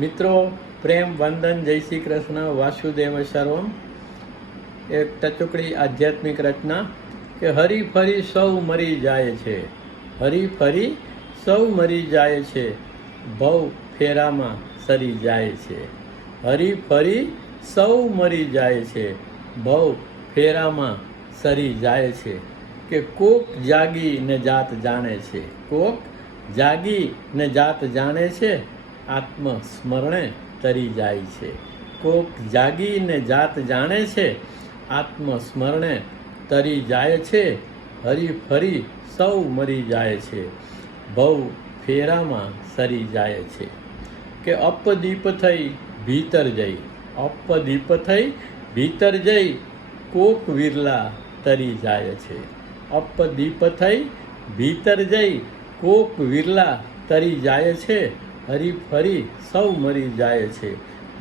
મિત્રો, પ્રેમ વંદન, જય શ્રી કૃષ્ણ, વાસુદેવ સર્વમ. એક ટચુકડી આધ્યાત્મિક રચના કે હરી ફરી સૌ મરી જાય છે, હરી ફરી સૌ મરી જાય છે, ભવ ફેરામાં સરી જાય છે. હરી ફરી સૌ મરી જાય છે, ભવ ફેરામાં સરી જાય છે. કે કોક જાગી ને જાત જાણે છે, કોક જાગી ને જાત જાણે છે, આત્મ સ્મરણે તરી જાય છે. કોક જાગીને જાત જાણે છે, આત્મ સ્મરણે તરી જાય છે. હરી ફરી સૌ મરી જાય છે, ભવ ફેરામાં સરી જાય છે. કે અપદીપ થઈ ભીતર જઈ, અપદીપ થઈ ભીતર જઈ, કોક વિરલા તરી જાય છે. અપદીપ થઈ ભીતર જઈ, કોક વિરલા તરી જાય છે. હરી ફરી સૌ મરી જાય છે,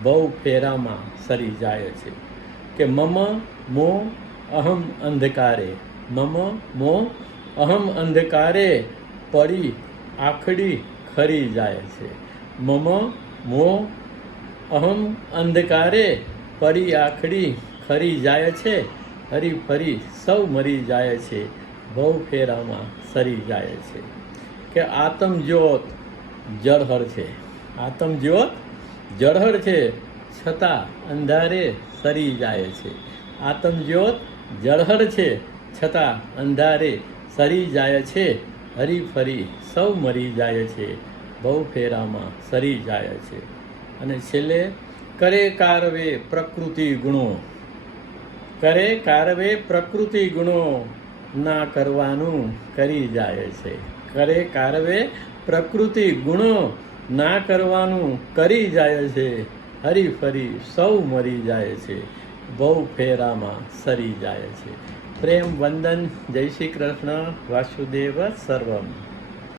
ભવ ફેરામાં સરી જાય છે. કે મમ મો અહમ અંધકારે, મમ મો અહમ અંધકારે, પડી આખડી ખરી જાય છે. મમ મો અહમ અંધકારે, પડી આખડી ખરી જાય છે. હરી ફરી સૌ મરી જાય છે, ભવ ફેરામાં સરી જાય છે. કે આત્મ જ્યોત જળહર છે, આત્મ જ્યોત જળહર છે, છતાં અંધારે સરી જાય છે. આત્મ જ્યોત જળહર છે, છતાં અંધારે સરી જાય છે. હરી ફરી સૌ મરી જાય છે, ભવ ફેરામાં સરી જાય છે. અને છેલ્લે કરે કારવે પ્રકૃતિ ગુણો, કરે કારવે પ્રકૃતિ ગુણો, ના કરવાનું કરી જાય છે. કરે કારવે પ્રકૃતિ ગુણો, ના કરવાનું કરી જાય છે. હરી ફરી સૌ મરી જાય છે, ભવ ફેરામાં સરી જાય છે. પ્રેમ વંદન, જય શ્રી કૃષ્ણ, વાસુદેવ સર્વમ.